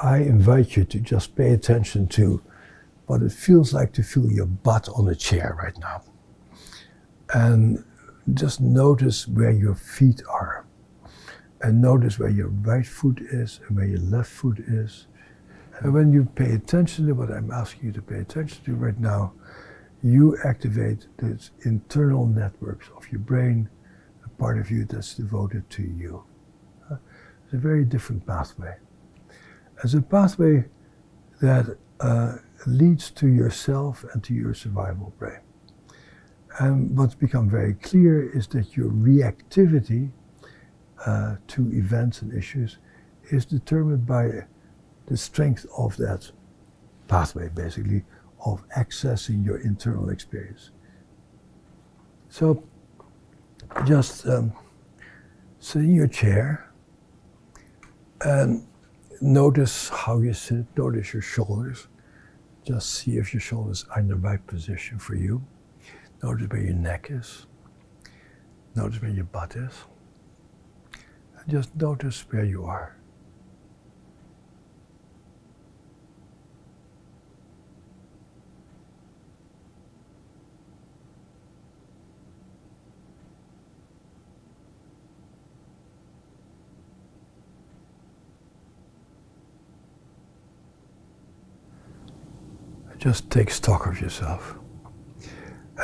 I invite you to just pay attention to what it feels like to feel your butt on a chair right now. And just notice where your feet are. And notice where your right foot is and where your left foot is. And when you pay attention to what I'm asking you to pay attention to right now, you activate these internal networks of your brain, a part of you that's devoted to you. It's a very different pathway. It's a pathway that leads to yourself and to your survival brain. And what's become very clear is that your reactivity to events and issues is determined by the strength of that pathway, basically, of accessing your internal experience. So just sit in your chair and notice how you sit, notice your shoulders. Just see if your shoulders are in the right position for you. Notice where your neck is. Notice where your butt is. And just notice where you are. Just take stock of yourself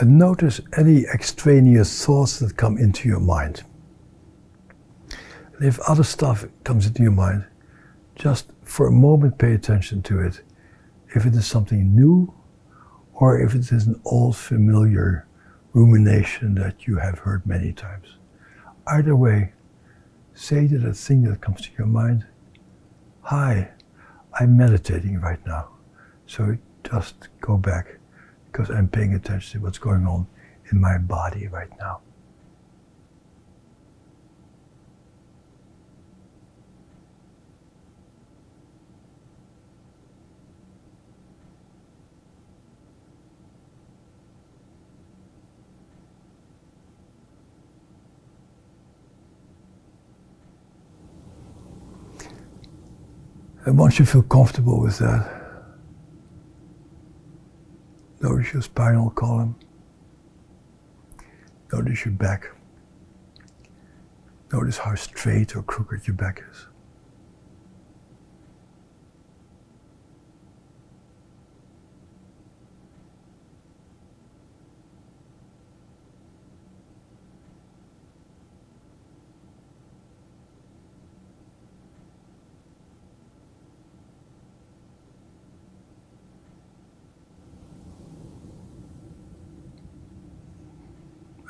and notice any extraneous thoughts that come into your mind. And if other stuff comes into your mind, just for a moment pay attention to it. If it is something new or if it is an old familiar rumination that you have heard many times. Either way, say to that thing that comes to your mind, "Hi, I'm meditating right now." So just go back, because I'm paying attention to what's going on in my body right now. And once you feel comfortable with that, notice your spinal column. Notice your back. Notice how straight or crooked your back is.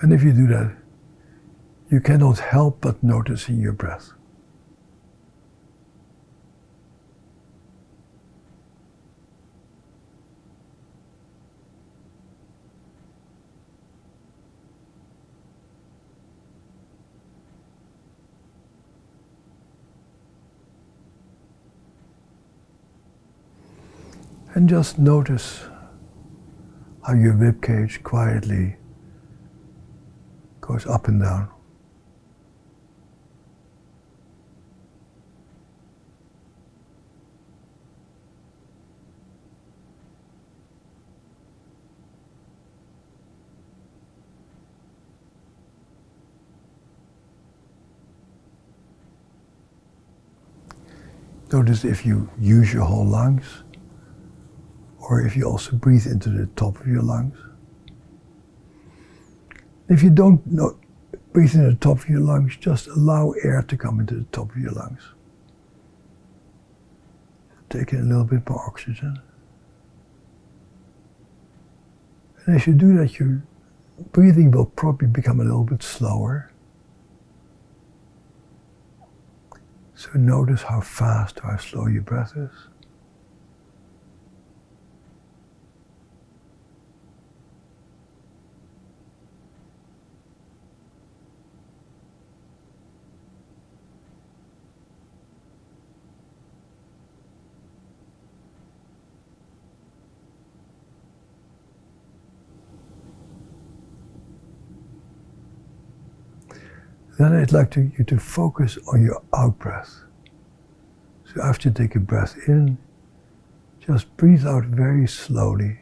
And if you do that, you cannot help but noticing your breath. And just notice how your ribcage quietly goes up and down. Notice if you use your whole lungs, or if you also breathe into the top of your lungs. If you don't breathe into the top of your lungs, just allow air to come into the top of your lungs. Take in a little bit more oxygen. And as you do that, your breathing will probably become a little bit slower. So notice how fast or how slow your breath is. Then I'd like you to focus on your out breath. So after you take a breath in, just breathe out very slowly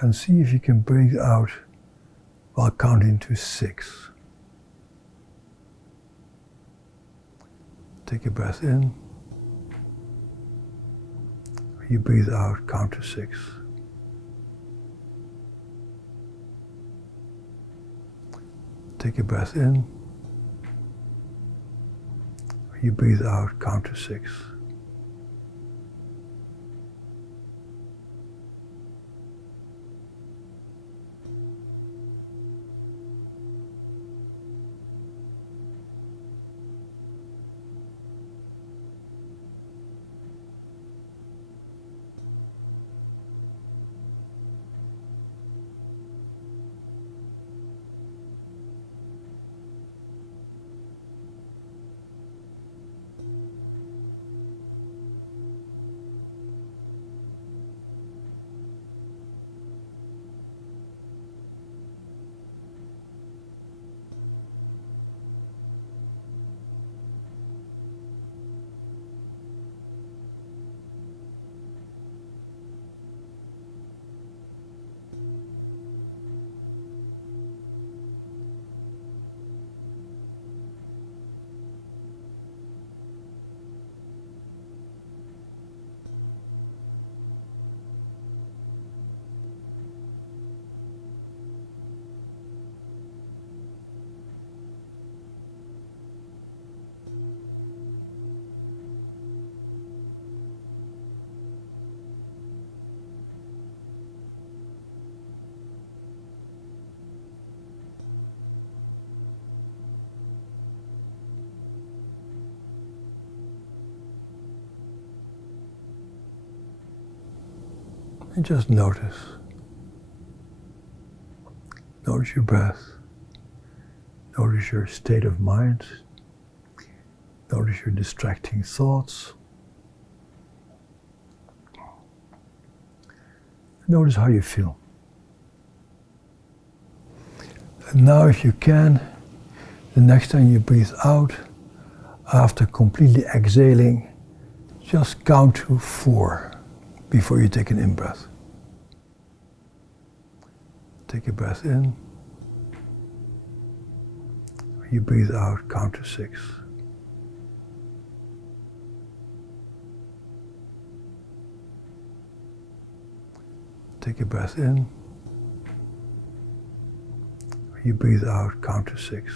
and see if you can breathe out while counting to 6. Take a breath in. You breathe out, count to 6. Take a breath in. You breathe out, count to 6. And just notice. Notice your breath. Notice your state of mind. Notice your distracting thoughts. Notice how you feel. And now if you can, the next time you breathe out, after completely exhaling, just count to 4 before you take an in-breath. Take a breath in. You breathe out, count to 6. Take a breath in. You breathe out, count to 6.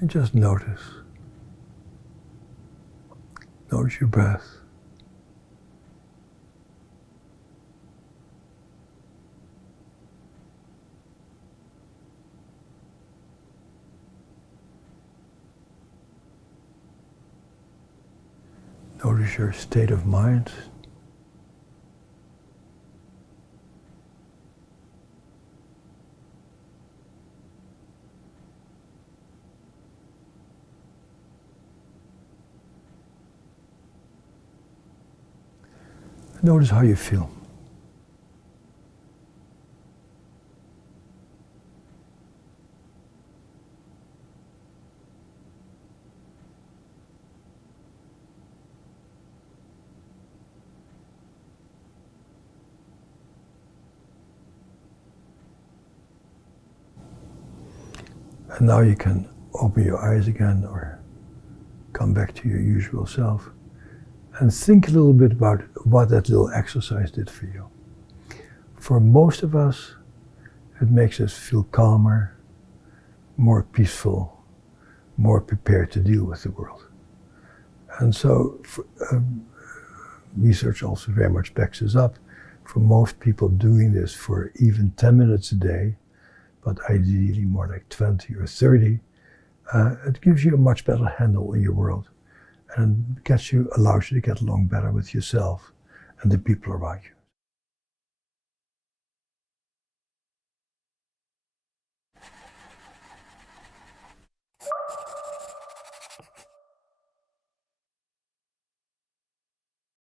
And just notice. Notice your breath. Notice your state of mind. Notice how you feel. And now you can open your eyes again or come back to your usual self and think a little bit about what that little exercise did for you. For most of us, it makes us feel calmer, more peaceful, more prepared to deal with the world. And so research also very much backs this up. For most people, doing this for even 10 minutes a day, but ideally more like 20 or 30, it gives you a much better handle on your world and allows you to get along better with yourself and the people around you.